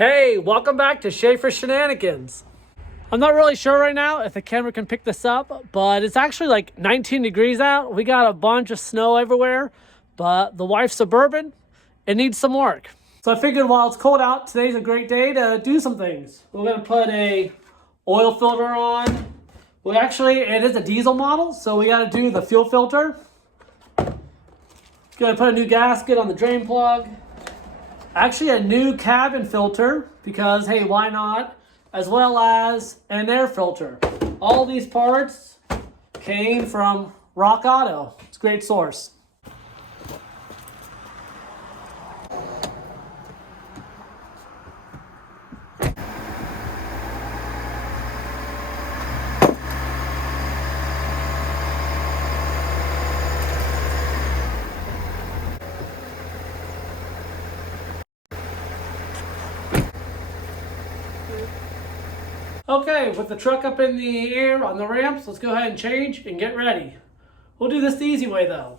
Hey, welcome back to Schaefer Shenanigans. I'm not really sure right now if the camera can pick this up, but it's actually like 19 degrees out. We got a bunch of snow everywhere, but the wife's Suburban, it needs some work. So I figured while it's cold out, today's a great day to do some things. We're gonna put a oil filter on. Well, actually, it is a diesel model, so we gotta do the fuel filter. Gonna put a new gasket on the drain plug. Actually, a new cabin filter, because hey, why not? As well as an air filter. All these parts came from Rock Auto. It's a great source. Okay, with the truck up in the air on the ramps, let's go ahead and change and get ready. We'll do this the easy way though.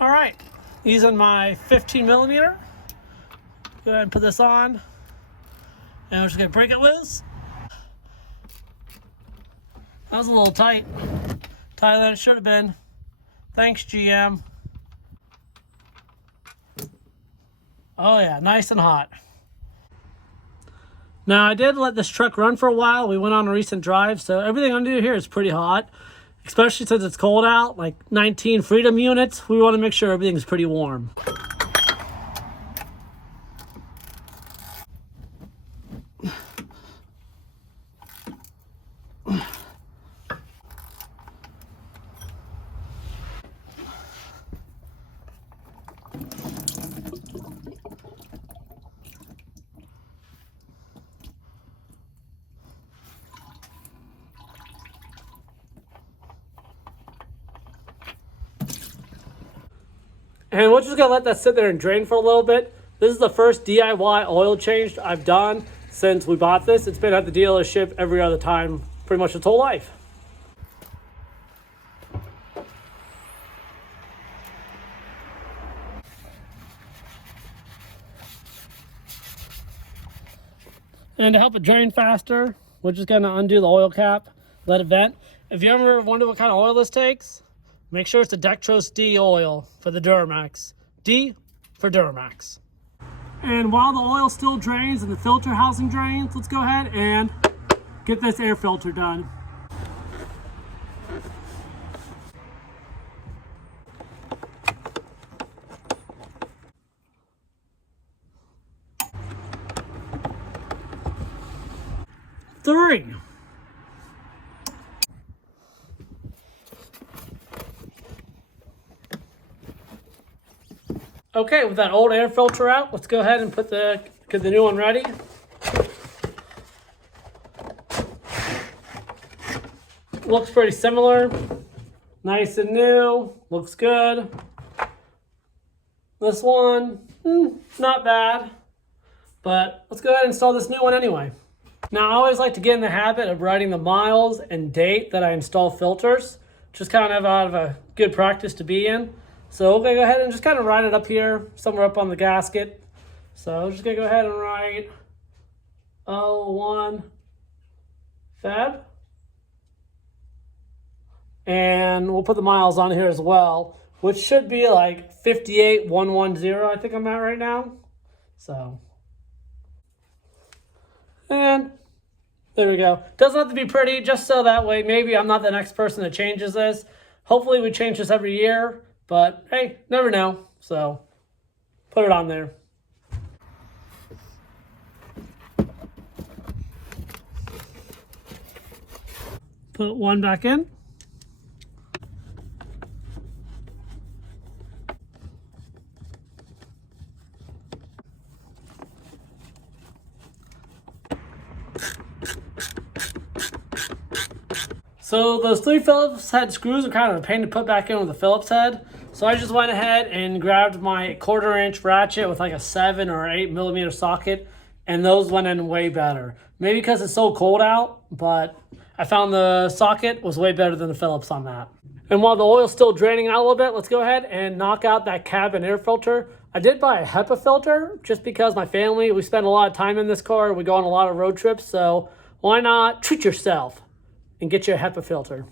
All right, using my 15 millimeter. Go ahead and put this on. And we're just gonna break it loose. That was a little tight. Tighter than it should have been. Thanks, GM. Oh yeah, nice and hot. Now I did let this truck run for a while. We went on a recent drive, so everything under here is pretty hot, especially since it's cold out, like 19 Freedom units. We want to make sure everything's pretty warm. And we're just gonna let that sit there and drain for a little bit. This is the first DIY oil change I've done since we bought this. It's been at the dealership every other time, pretty much its whole life. And to help it drain faster, we're just gonna undo the oil cap, let it vent. If you ever wonder what kind of oil this takes, make sure it's the Dextrose D oil for the Duramax. D for Duramax. And while the oil still drains and the filter housing drains, let's go ahead and get this air filter done. Three. Okay, with that old air filter out, let's go ahead and get the new one ready. Looks pretty similar. Nice and new, looks good. This one, not bad. But let's go ahead and install this new one anyway. Now, I always like to get in the habit of writing the miles and date that I install filters. Just kind of out of a good practice to be in. So we're gonna go ahead and just kind of write it up here, somewhere up on the gasket. So I'm just gonna go ahead and write 01 Feb. And we'll put the miles on here as well, which should be like 58,110, I think I'm at right now. So, and there we go. Doesn't have to be pretty, just so that way maybe I'm not the next person that changes this. Hopefully we change this every year. But hey, never know, so put it on there. Put one back in. So those three Phillips head screws are kind of a pain to put back in with the Phillips head. So I just went ahead and grabbed my 1/4 inch ratchet with like a 7 or 8 millimeter socket, and those went in way better. Maybe because it's so cold out, but I found the socket was way better than the Phillips on that. And while the oil's still draining out a little bit, let's go ahead and knock out that cabin air filter. I did buy a HEPA filter just because my family, we spend a lot of time in this car. We go on a lot of road trips, so why not treat yourself and get you a HEPA filter.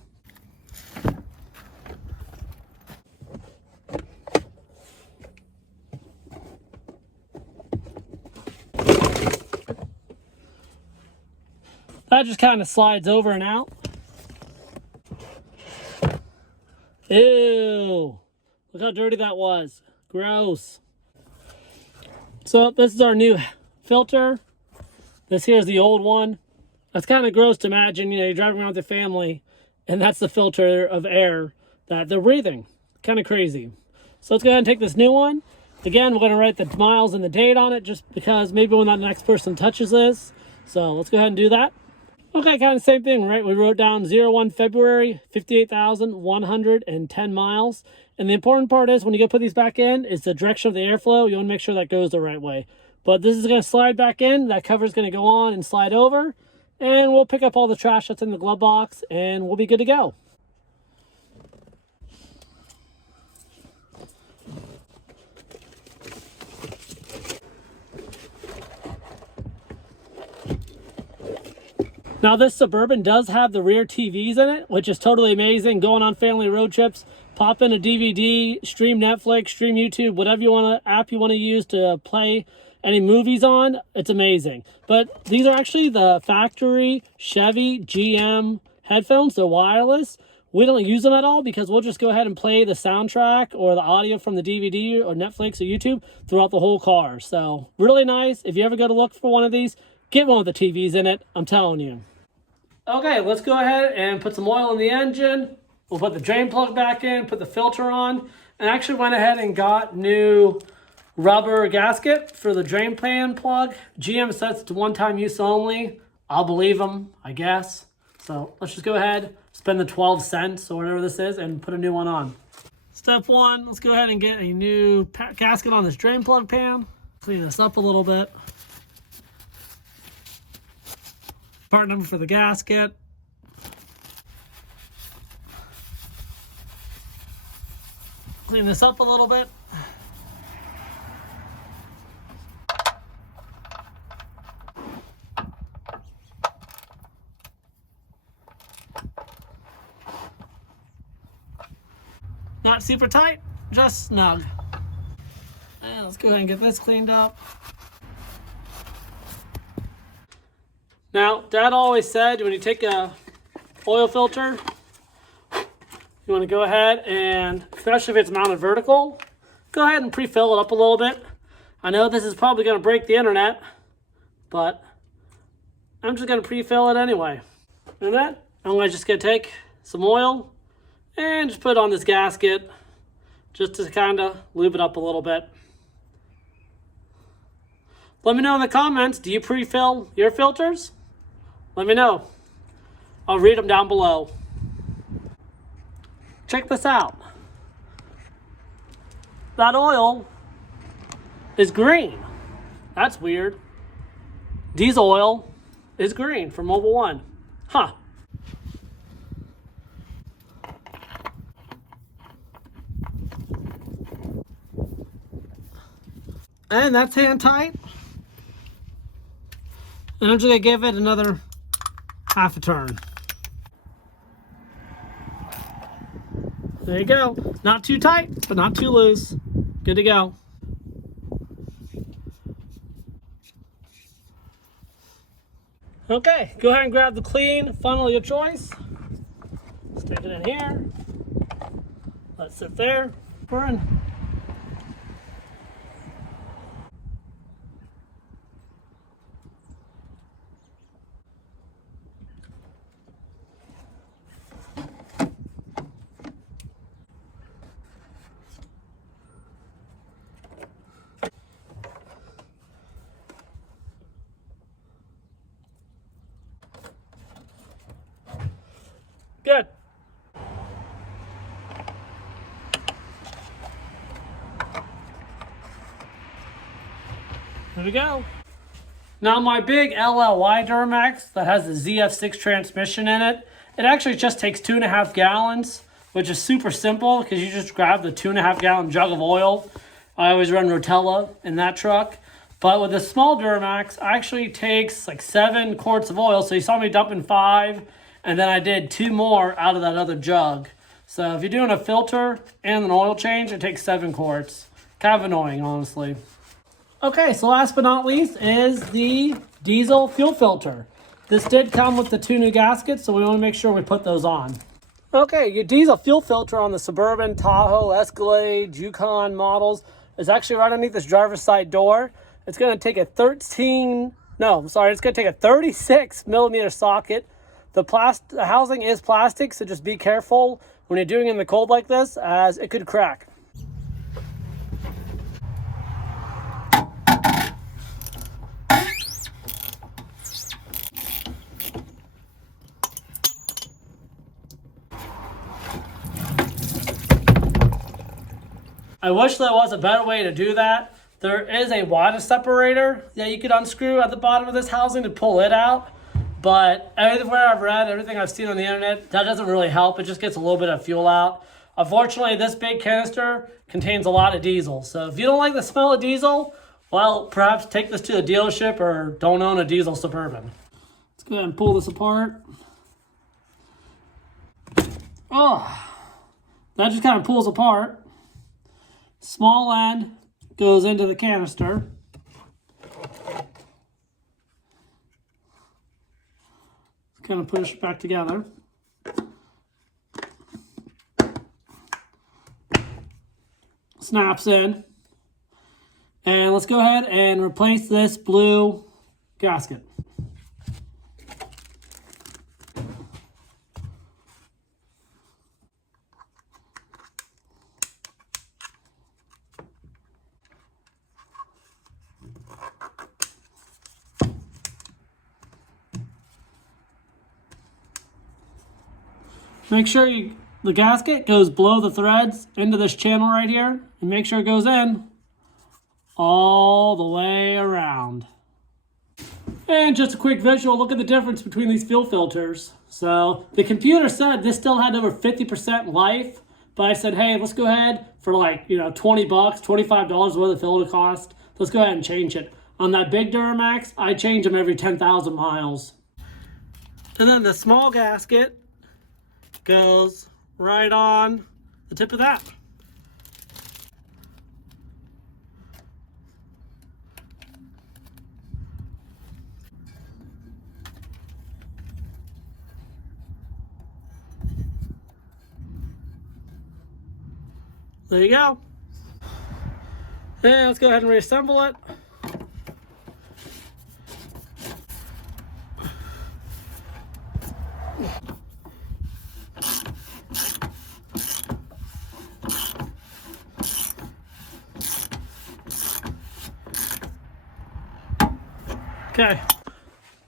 That just kind of slides over and out. Ew. Look how dirty that was. Gross. So this is our new filter. This here's the old one. That's kind of gross to imagine, you know, you're driving around with your family and that's the filter of air that they're breathing. Kind of crazy. So let's go ahead and take this new one. Again, we're going to write the miles and the date on it just because maybe when that next person touches this. So let's go ahead and do that. Okay, kind of same thing, right? We wrote down 01 February, 58,110 miles. And the important part is when you go put these back in, is the direction of the airflow. You want to make sure that goes the right way. But this is going to slide back in. That cover is going to go on and slide over. And we'll pick up all the trash that's in the glove box and we'll be good to go. Now this Suburban does have the rear TVs in it, which is totally amazing. Going on family road trips, pop in a DVD, stream Netflix, stream YouTube, whatever you want to, app you want to use to play any movies on, it's amazing. But these are actually the factory Chevy GM headphones. They're wireless. We don't use them at all because we'll just go ahead and play the soundtrack or the audio from the DVD or Netflix or YouTube throughout the whole car. So really nice. If you ever go to look for one of these, get one with the TVs in it, I'm telling you. Okay, let's go ahead and put some oil in the engine. We'll put the drain plug back in, put the filter on, and actually went ahead and got new rubber gasket for the drain pan plug. GM says it's one-time use only. I'll believe them, I guess. So let's just go ahead, spend the 12 cents or whatever this is, and put a new one on. Step one, let's go ahead and get a new gasket on this drain plug pan. Clean this up a little bit. Part number for the gasket. Clean this up a little bit. Not super tight, just snug. And let's go ahead and get this cleaned up. Now, Dad always said when you take a oil filter, you want to go ahead and, especially if it's mounted vertical, go ahead and pre-fill it up a little bit. I know this is probably going to break the internet, but I'm just going to pre-fill it anyway. And then I'm just going to take some oil and just put it on this gasket just to kind of lube it up a little bit. Let me know in the comments, do you pre-fill your filters? Let me know. I'll read them down below. Check this out. That oil is green. That's weird. Diesel oil is green for Mobil 1. Huh. And that's hand tight. And I'm just gonna give it another half a turn. There you go. Not too tight, but not too loose. Good to go. Okay, go ahead and grab the clean funnel of your choice. Stick it in here. Let it sit there. Burn. Good. There we go. Now my big LLY Duramax that has the ZF6 transmission in it, it actually just takes 2.5 gallons, which is super simple because you just grab the 2.5 gallon jug of oil. I always run Rotella in that truck. But with the small Duramax, actually takes like 7 quarts of oil. So you saw me dumping 5, and then I did 2 more out of that other jug. So if you're doing a filter and an oil change, it takes 7 quarts. Kind of annoying, honestly. Okay, so last but not least is the diesel fuel filter. This did come with the 2 new gaskets, so we want to make sure we put those on. Okay, your diesel fuel filter on the Suburban, Tahoe, Escalade, Yukon models is actually right underneath this driver's side door. It's going to take a 36 millimeter socket. The housing is plastic, so just be careful when you're doing it in the cold like this, as it could crack. I wish there was a better way to do that. There is a water separator that you could unscrew at the bottom of this housing to pull it out. But everywhere I've read, everything I've seen on the internet, that doesn't really help. It just gets a little bit of fuel out. Unfortunately, this big canister contains a lot of diesel. So if you don't like the smell of diesel, well, perhaps take this to the dealership or don't own a diesel Suburban. Let's go ahead and pull this apart. Oh, that just kind of pulls apart. Small end goes into the canister. Kind of push it back together. Snaps in. And let's go ahead and replace this blue gasket. Make sure the gasket goes below the threads into this channel right here, and make sure it goes in all the way around. And just a quick visual, look at the difference between these fuel filters. So the computer said this still had over 50% life, but I said, hey, let's go ahead for like, $20, $25 worth of filter cost. Let's go ahead and change it. On that big Duramax, I change them every 10,000 miles. And then the small gasket goes right on the tip of that. There you go. And let's go ahead and reassemble it. Okay,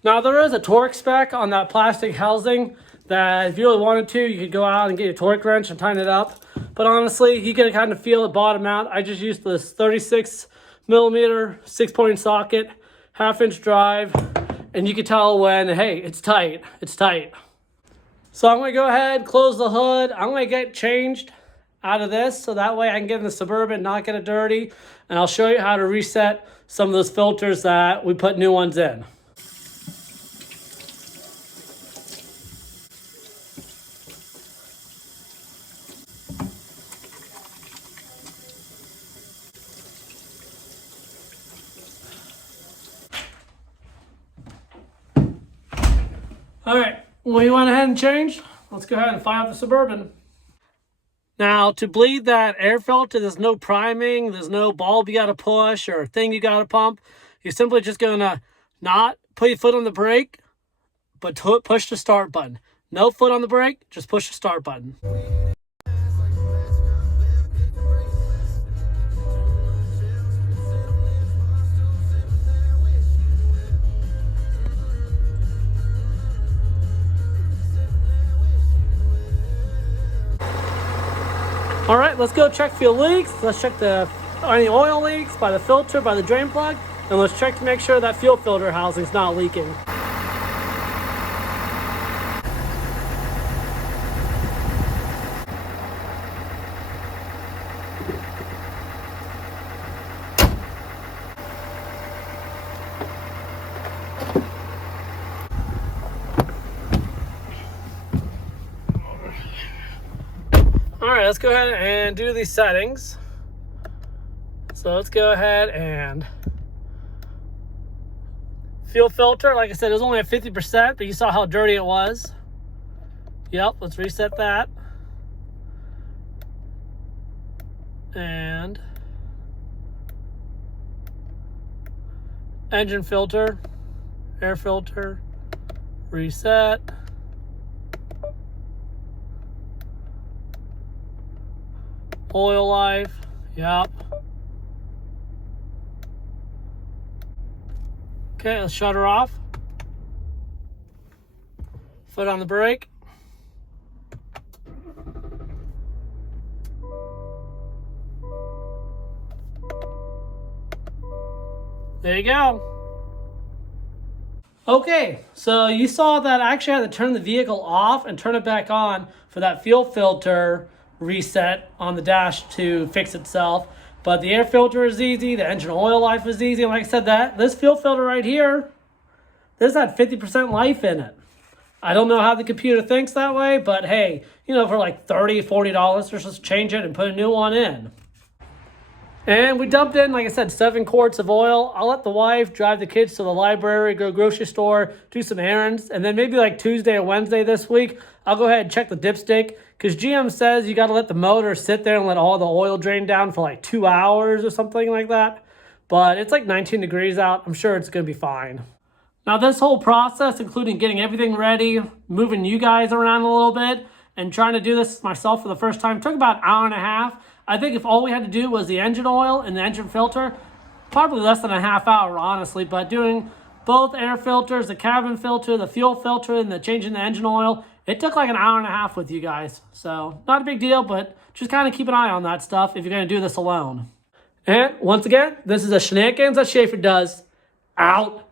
now there is a torque spec on that plastic housing that if you really wanted to, you could go out and get your torque wrench and tighten it up. But honestly, you can kind of feel it bottom out. I just used this 36 millimeter 6-point socket, 1/2-inch drive, and you can tell when, hey, it's tight, it's tight. So I'm gonna go ahead, close the hood. I'm gonna get changed out of this so that way I can get in the Suburban, not get it dirty, and I'll show you how to reset some of those filters that we put new ones in. All right, we went ahead and changed. Let's go ahead and fire up the Suburban. Now, to bleed that air filter, there's no priming, there's no bulb you got to push or thing you got to pump. You're simply just going to not put your foot on the brake, but push the start button. No foot on the brake, just push the start button. All right, let's go check for your leaks. Let's check any oil leaks by the filter, by the drain plug. And let's check to make sure that fuel filter housing's not leaking. All right, let's go ahead and do these settings. So let's go ahead and fuel filter. Like I said, it was only at 50%, but you saw how dirty it was. Yep, let's reset that. And engine filter, air filter, reset. Oil life, yep. Okay, let's shut her off. Foot on the brake. There you go. Okay, so you saw that I actually had to turn the vehicle off and turn it back on for that fuel filter reset on the dash to fix itself. But the air filter is easy, the engine oil life is easy, and like I said, this fuel filter right here, this had 50% life in it. I don't know how the computer thinks that way, but hey, you know, for like $30, $40, just change it and put a new one in. And we dumped in, like I said, 7 quarts of oil. I'll let the wife drive the kids to the library, go grocery store, do some errands, and then maybe like Tuesday or Wednesday this week, I'll go ahead and check the dipstick, because GM says you got to let the motor sit there and let all the oil drain down for like 2 hours or something like that. But it's like 19 degrees out. I'm sure it's going to be fine. Now this whole process, including getting everything ready, moving you guys around a little bit, and trying to do this myself for the first time, took about an hour and a half. I think if all we had to do was the engine oil and the engine filter, probably less than a half hour, honestly. But doing both air filters, the cabin filter, the fuel filter, and the changing the engine oil, it took like an hour and a half with you guys. So not a big deal, but just kind of keep an eye on that stuff if you're going to do this alone. And once again, this is a Shenanigans that Schaefer does. Out.